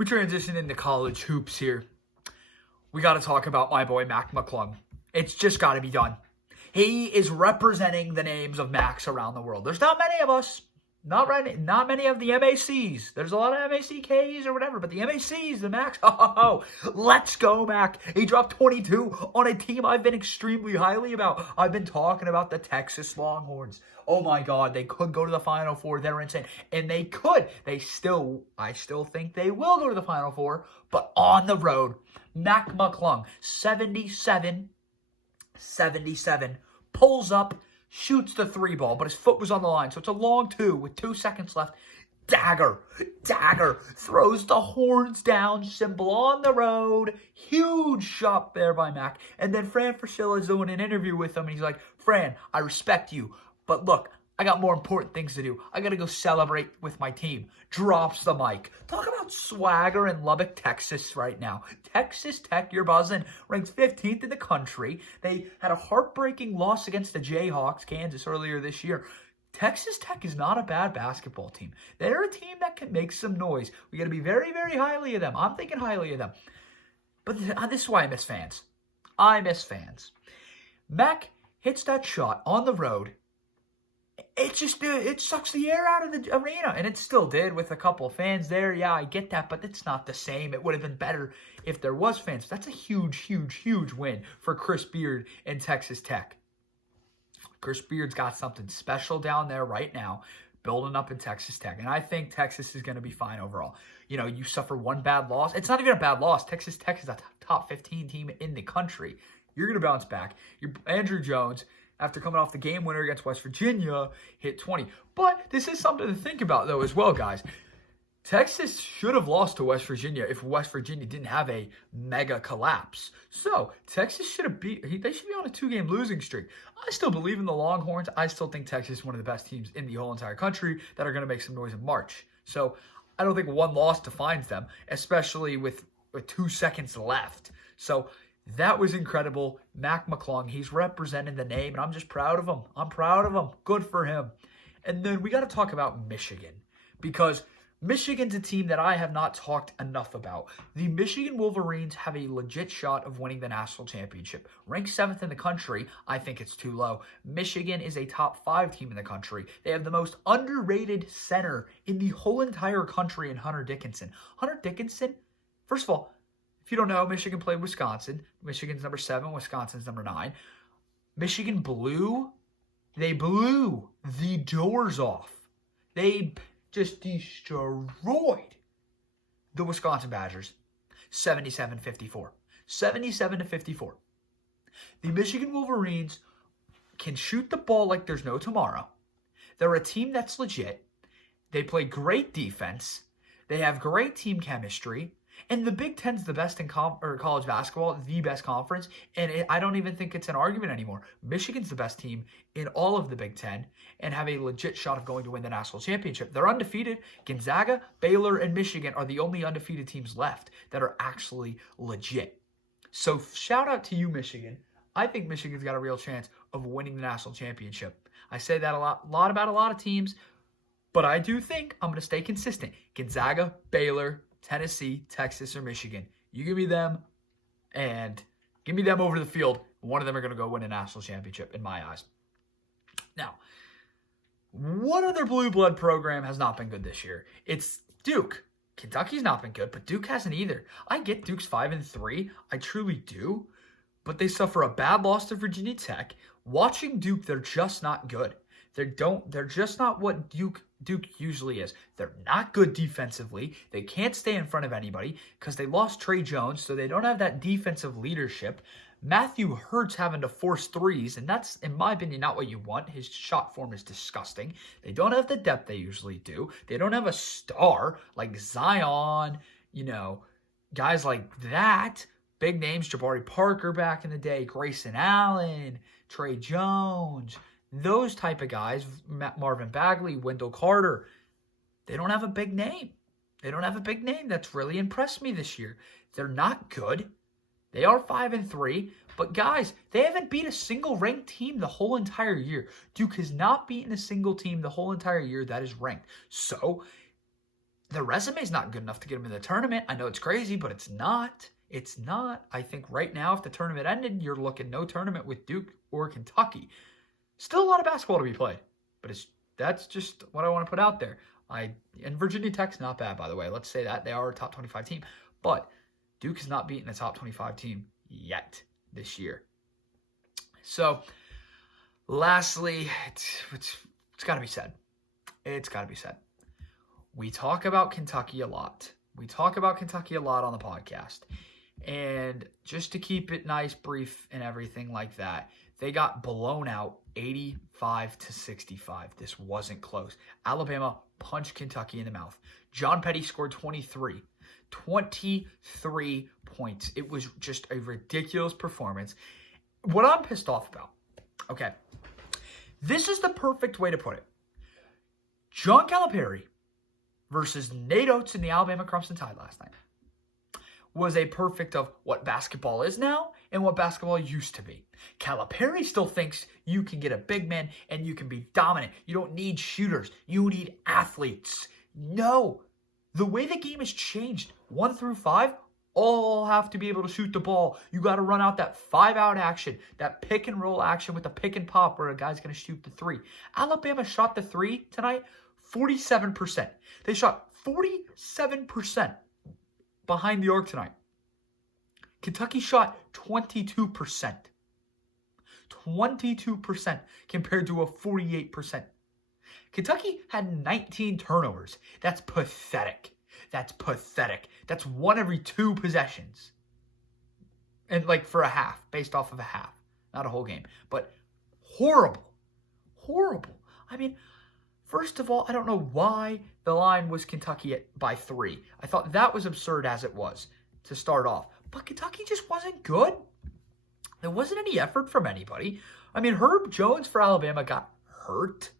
We transition into college hoops here. We got to talk about my boy Mac McClung. It's just got to be done. He is representing the names of Macs around the world. There's not many of us. Not many of the MACs. There's a lot of MACKs or whatever, but the MACs, the Macs, let's go, Mac. He dropped 22 on a team I've been extremely highly about. I've been talking about the Texas Longhorns. Oh my God, they could go to the Final Four. They're insane. And they could. I still think they will go to the Final Four, but on the road. Mac McClung, 77, pulls up, shoots the three ball, but his foot was on the line. So it's a long two with 2 seconds left. Dagger, throws the horns down, symbol on the road. Huge shot there by Mac. And then Fran Fraschilla is doing an interview with him, and he's like, Fran, I respect you, but look, I got more important things to do. I got to go celebrate with my team. Drops the mic. Talk about swagger in Lubbock, Texas right now. Texas Tech, you're buzzing. Ranks 15th in the country. They had a heartbreaking loss against the Jayhawks, Kansas, earlier this year. Texas Tech is not a bad basketball team. They're a team that can make some noise. We got to be very, very highly of them. I'm thinking highly of them. But this is why I miss fans. Mac hits that shot on the road. It sucks the air out of the arena, and it still did with a couple of fans there. Yeah, I get that, but it's not the same. It would have been better if there was fans. That's a huge win for Chris Beard and Texas Tech. Chris Beard's got something special down there right now, building up in Texas Tech, and I think Texas is going to be fine overall. You know, you suffer one bad loss. It's not even a bad loss. Texas Tech is a top 15 team in the country. You're going to bounce back. Andrew Jones, after coming off the game winner against West Virginia, hit 20. But this is something to think about, though, as well, guys. Texas should have lost to West Virginia if West Virginia didn't have a mega collapse. So, Texas should have they should be on a 2-game losing streak. I still believe in the Longhorns. I still think Texas is one of the best teams in the whole entire country that are going to make some noise in March. So, I don't think one loss defines them, especially with 2 seconds left. So, that was incredible. Mac McClung, he's representing the name, and I'm just proud of him. I'm proud of him. Good for him. And then we got to talk about Michigan, because Michigan's a team that I have not talked enough about. The Michigan Wolverines have a legit shot of winning the national championship. Ranked 7th in the country, I think it's too low. Michigan is a top 5 team in the country. They have the most underrated center in the whole entire country in Hunter Dickinson. Hunter Dickinson, first of all, if you don't know, Michigan played Wisconsin. Michigan's number 7, Wisconsin's number 9. Michigan blew the doors off. They just destroyed the Wisconsin Badgers. 77-54. 77-54. The Michigan Wolverines can shoot the ball like there's no tomorrow. They're a team that's legit. They play great defense. They have great team chemistry. And the Big Ten's the best in college basketball, the best conference, and I don't even think it's an argument anymore. Michigan's the best team in all of the Big Ten and have a legit shot of going to win the national championship. They're undefeated. Gonzaga, Baylor, and Michigan are the only undefeated teams left that are actually legit. So shout out to you, Michigan. I think Michigan's got a real chance of winning the national championship. I say that a lot about a lot of teams, but I do think I'm going to stay consistent. Gonzaga, Baylor, Tennessee, Texas, or Michigan. You give me them, and give me them over the field. One of them are going to go win a national championship, in my eyes. Now, what other blue blood program has not been good this year? It's Duke. Kentucky's not been good, but Duke hasn't either. I get Duke's 5-3. I truly do. But they suffer a bad loss to Virginia Tech. Watching Duke, they're just not good. They're just not what Duke usually is. They're not good defensively. They can't stay in front of anybody because they lost Trey Jones, so they don't have that defensive leadership. Matthew Hurts having to force threes, and that's, in my opinion, not what you want. His shot form is disgusting. They don't have the depth they usually do. They don't have a star like Zion, guys like that. Big names, Jabari Parker back in the day, Grayson Allen, Trey Jones. Those type of guys, Marvin Bagley, Wendell Carter, they don't have a big name. They don't have a big name that's really impressed me this year. They're not good. They are 5-3, but guys, they haven't beat a single ranked team the whole entire year. Duke has not beaten a single team the whole entire year that is ranked. So, the resume is not good enough to get them in the tournament. I know it's crazy, but it's not. It's not. I think right now, if the tournament ended, you're looking no tournament with Duke or Kentucky. Still a lot of basketball to be played, but that's just what I want to put out there. And Virginia Tech's not bad, by the way. Let's say that. They are a top 25 team. But Duke has not beaten a top 25 team yet this year. So, lastly, it's got to be said. It's got to be said. We talk about Kentucky a lot. We talk about Kentucky a lot on the podcast. And just to keep it nice, brief, and everything like that, they got blown out 85-65. This wasn't close. Alabama punched Kentucky in the mouth. John Petty scored 23 points. It was just a ridiculous performance. What I'm pissed off about, okay, this is the perfect way to put it. John Calipari versus Nate Oates in the Alabama Crimson Tide last night was a perfect of what basketball is now and what basketball used to be. Calipari still thinks you can get a big man and you can be dominant. You don't need shooters. You need athletes. No. The way the game has changed, 1 through 5, all have to be able to shoot the ball. You got to run out that 5-out action, that pick and roll action with the pick and pop where a guy's going to shoot the 3. Alabama shot the 3 tonight 47%. They shot 47% behind the arc tonight. Kentucky shot 22%. 22% compared to a 48%. Kentucky had 19 turnovers. That's pathetic. That's pathetic. That's 1 every 2 possessions. And for a half, based off of a half. Not a whole game. But horrible. Horrible. I mean, first of all, I don't know why the line was Kentucky by 3. I thought that was absurd as it was to start off. But Kentucky just wasn't good. There wasn't any effort from anybody. I mean, Herb Jones for Alabama got hurt.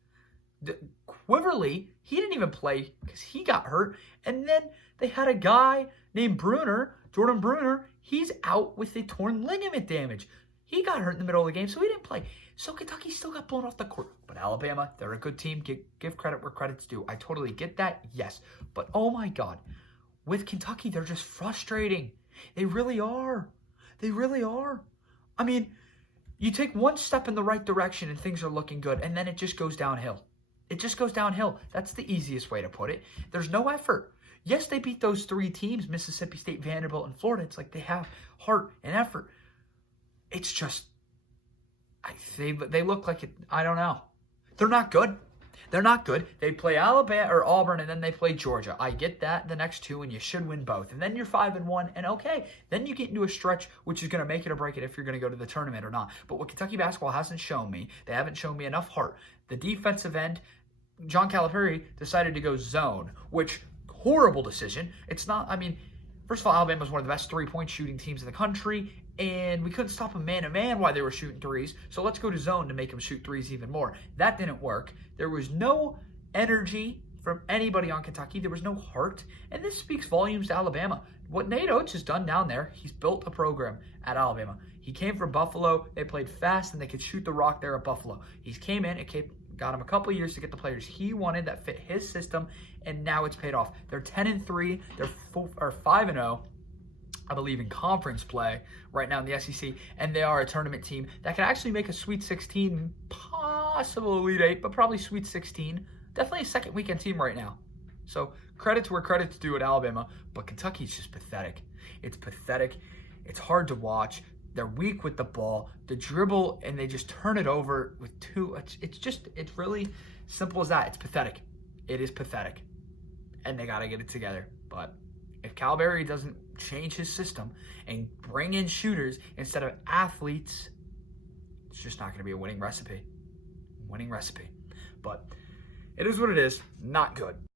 Quiverly, he didn't even play because he got hurt. And then they had a guy named Jordan Bruner. He's out with a torn ligament damage. He got hurt in the middle of the game, so he didn't play. So Kentucky still got blown off the court. But Alabama, they're a good team. Give credit where credit's due. I totally get that, yes. But oh my God, with Kentucky, they're just frustrating. They really are. They really are. I mean, you take one step in the right direction and things are looking good, and then it just goes downhill. It just goes downhill. That's the easiest way to put it. There's no effort. Yes, they beat those 3 teams, Mississippi State, Vanderbilt, and Florida. It's like they have heart and effort. It's just, they look like it. I don't know. They're not good. They're not good. They play Alabama or Auburn, and then they play Georgia. I get that, the next 2, and you should win both. And then you're 5-1, and okay. Then you get into a stretch, which is going to make it or break it if you're going to go to the tournament or not. But what Kentucky basketball hasn't shown me, they haven't shown me enough heart. The defensive end, John Calipari decided to go zone, which, horrible decision. It's not, I mean, first of all, Alabama was one of the best 3-point shooting teams in the country, and we couldn't stop them man-to-man while they were shooting 3s, so let's go to zone to make them shoot 3s even more. That didn't work. There was no energy from anybody on Kentucky. There was no heart, and this speaks volumes to Alabama. What Nate Oates has done down there, he's built a program at Alabama. He came from Buffalo. They played fast, and they could shoot the rock there at Buffalo. He came in, got him a couple years to get the players he wanted that fit his system, and now it's paid off. They're 10-3. They're 5-0. I believe in conference play right now in the SEC, and they are a tournament team that can actually make a Sweet 16, possible Elite 8, but probably Sweet 16. Definitely a second weekend team right now. So credit to where credit's due at Alabama, but Kentucky's just pathetic. It's pathetic. It's hard to watch. They're weak with the ball. The dribble, and they just turn it over with 2. It's really simple as that. It's pathetic. It is pathetic. And they got to get it together. But if Calipari doesn't change his system and bring in shooters instead of athletes, it's just not going to be a winning recipe. But it is what it is. Not good.